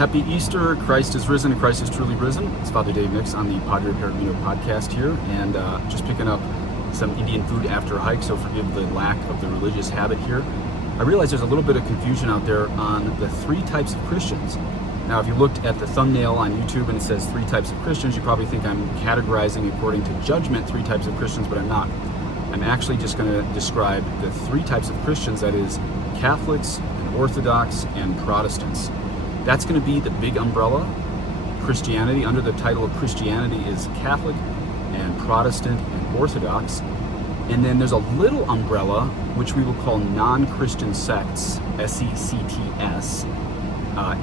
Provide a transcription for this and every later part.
Happy Easter. Christ is risen and Christ is truly risen. It's Father Dave Nix on the Padre Peregrino podcast here, and just picking up some Indian food after a hike, so forgive the lack of the religious habit here. I realize there's a little bit of confusion out there on the three types of Christians. Now, if you looked at the thumbnail on YouTube and it says three types of Christians, you probably think I'm categorizing according to judgment three types of Christians, but I'm not. I'm actually just going to describe the three types of Christians, that is, Catholics and Orthodox and Protestants. That's going to be the big umbrella. Christianity, under the title of Christianity, is Catholic and Protestant and Orthodox. And then there's a little umbrella, which we will call non-Christian sects, S-E-C-T-S.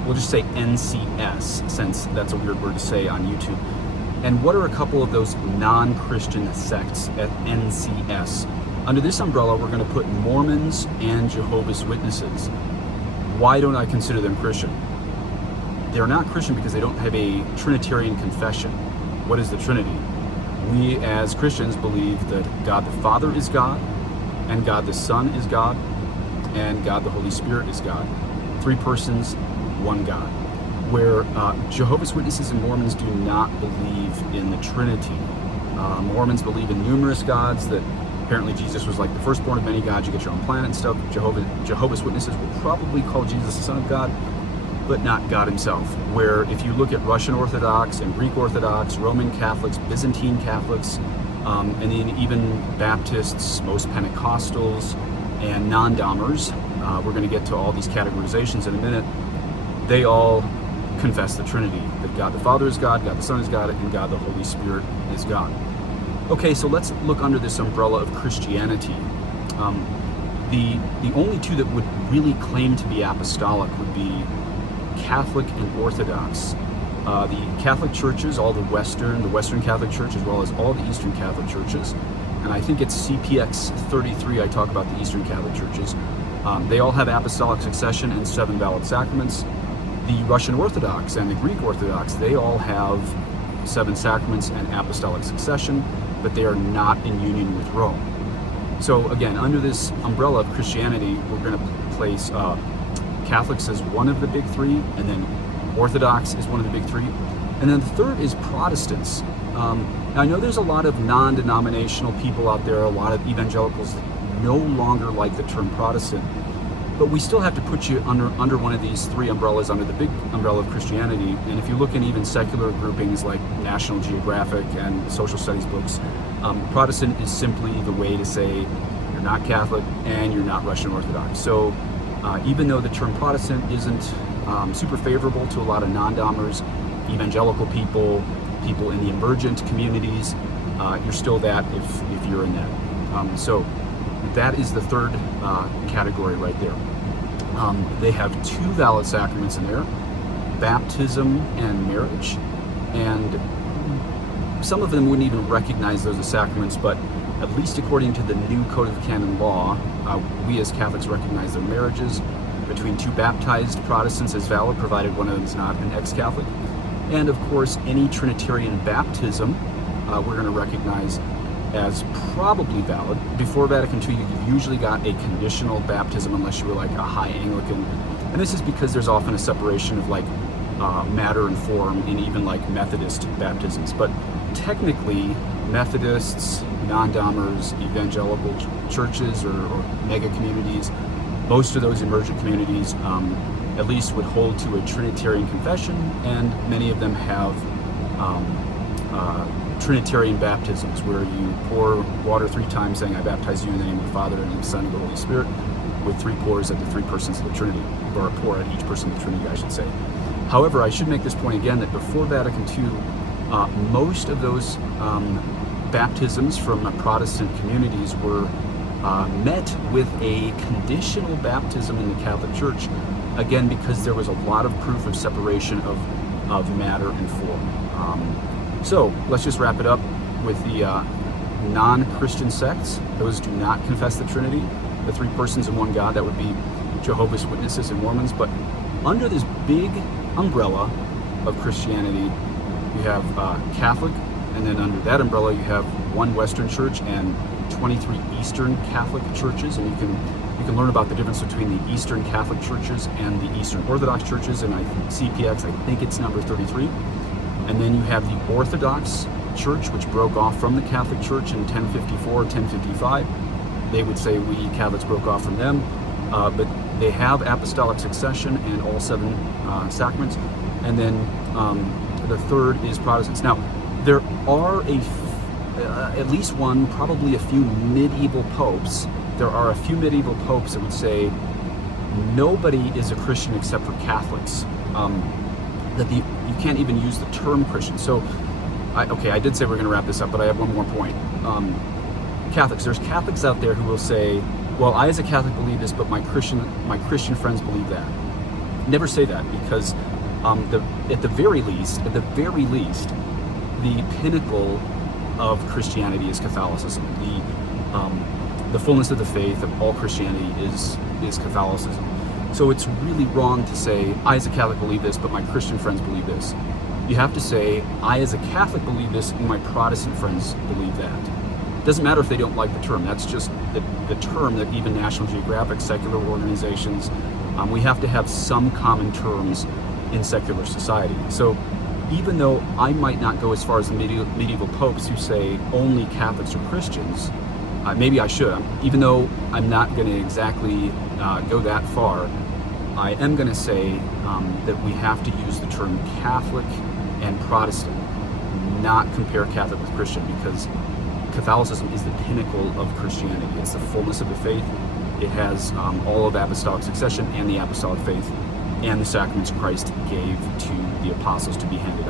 We'll just say NCS, since that's a weird word to say on YouTube. And what are a couple of those non-Christian sects at NCS? Under this umbrella, we're going to put Mormons and Jehovah's Witnesses. Why don't I consider them Christian? They're not Christian because they don't have a Trinitarian confession. What is the Trinity? We as Christians believe that God the Father is God, and God the Son is God, and God the Holy Spirit is God. Three persons, one God. Where Jehovah's Witnesses and Mormons do not believe in the Trinity. Mormons believe in numerous gods, that apparently Jesus was like the firstborn of many gods, you get your own planet and stuff. Jehovah's Witnesses will probably call Jesus the Son of God, but not God himself. Where if you look at Russian Orthodox and Greek Orthodox, Roman Catholics, Byzantine Catholics, and then even Baptists, most Pentecostals, and non-Domers, we're going to get to all these categorizations in a minute, they all confess the Trinity, that God the Father is God, God the Son is God, and God the Holy Spirit is God. Okay, so let's look under this umbrella of Christianity. The only two that would really claim to be apostolic would be Catholic and Orthodox. The Catholic churches, all the Western Catholic Church, as well as all the Eastern Catholic churches, and I think it's CPX 33 I talk about the Eastern Catholic churches, they all have apostolic succession and 7 valid sacraments. The Russian Orthodox and the Greek Orthodox, they all have 7 sacraments and apostolic succession, but they are not in union with Rome. So again, under this umbrella of Christianity, we're going to place Catholics as one of the big three, and then Orthodox is one of the big three, and then the third is Protestants. Now I know there's a lot of non-denominational people out there, a lot of evangelicals that no longer like the term Protestant, but we still have to put you under one of these three umbrellas, under the big umbrella of Christianity. And if you look in even secular groupings like National Geographic and social studies books, Protestant is simply the way to say you're not Catholic and you're not Russian Orthodox. So even though the term Protestant isn't super favorable to a lot of non-Domers, evangelical people in the emergent communities, you're still that if you're in that. So that is the third category right there. They have 2 valid sacraments in there, baptism and marriage, and some of them wouldn't even recognize those as sacraments, but at least according to the new Code of Canon Law, we as Catholics recognize their marriages between 2 baptized Protestants as valid, provided one of them is not an ex-Catholic. And of course, any Trinitarian baptism we're going to recognize as probably valid. Before Vatican II, you usually got a conditional baptism unless you were like a high Anglican. And this is because there's often a separation of like matter and form in even like Methodist baptisms. But technically, Methodists, non-Domers, evangelical churches or mega communities, most of those emergent communities at least would hold to a Trinitarian confession, and many of them have Trinitarian baptisms, where you pour water 3 times saying, I baptize you in the name of the Father, and the Son, and the Holy Spirit, with 3 pours at the 3 persons of the Trinity, or a pour at each person of the Trinity, I should say. However, I should make this point again, that before Vatican II, most of those baptisms from Protestant communities were met with a conditional baptism in the Catholic Church, again, because there was a lot of proof of separation of matter and form. So let's just wrap it up with the non-Christian sects. Those do not confess the Trinity, the 3 persons in one God. That would be Jehovah's Witnesses and Mormons. But under this big umbrella of Christianity, you have Catholic, and then under that umbrella you have 1 Western Church and 23 Eastern Catholic churches, and you can You can learn about the difference between the Eastern Catholic churches and the Eastern Orthodox churches, and I think CPX, I think it's number 33. And then you have the Orthodox Church, which broke off from the Catholic Church in 1054, 1055. They would say we Catholics broke off from them, but they have apostolic succession and all 7 sacraments. And then the third is Protestants. Now, there are at least one, probably a few medieval popes. There are a few medieval popes that would say nobody is a Christian except for Catholics. You can't even use the term Christian. So, I did say we're going to wrap this up, but I have one more point. Catholics. There's Catholics out there who will say, "Well, I as a Catholic believe this, but my Christian friends believe that." Never say that, because at the very least, the pinnacle of Christianity is Catholicism. The fullness of the faith of all Christianity is Catholicism. So it's really wrong to say, "I as a Catholic believe this, but my Christian friends believe this." You have to say, "I as a Catholic believe this, and my Protestant friends believe that." It doesn't matter if they don't like the term. That's just the term that even National Geographic, secular organizations, we have to have some common terms in secular society. So even though I might not go as far as the medieval popes who say only Catholics are Christians, maybe I should, even though I'm not going to exactly go that far, I am going to say that we have to use the term Catholic and Protestant, not compare Catholic with Christian, because Catholicism is the pinnacle of Christianity. It's the fullness of the faith. It has all of apostolic succession and the apostolic faith and the sacraments Christ gave to the apostles to be handed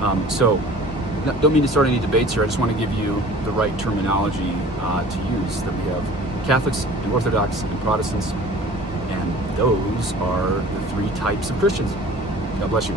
on. So, don't mean to start any debates here. I just want to give you the right terminology to use. That we have Catholics and Orthodox and Protestants, and those are the 3 types of Christians. God bless you.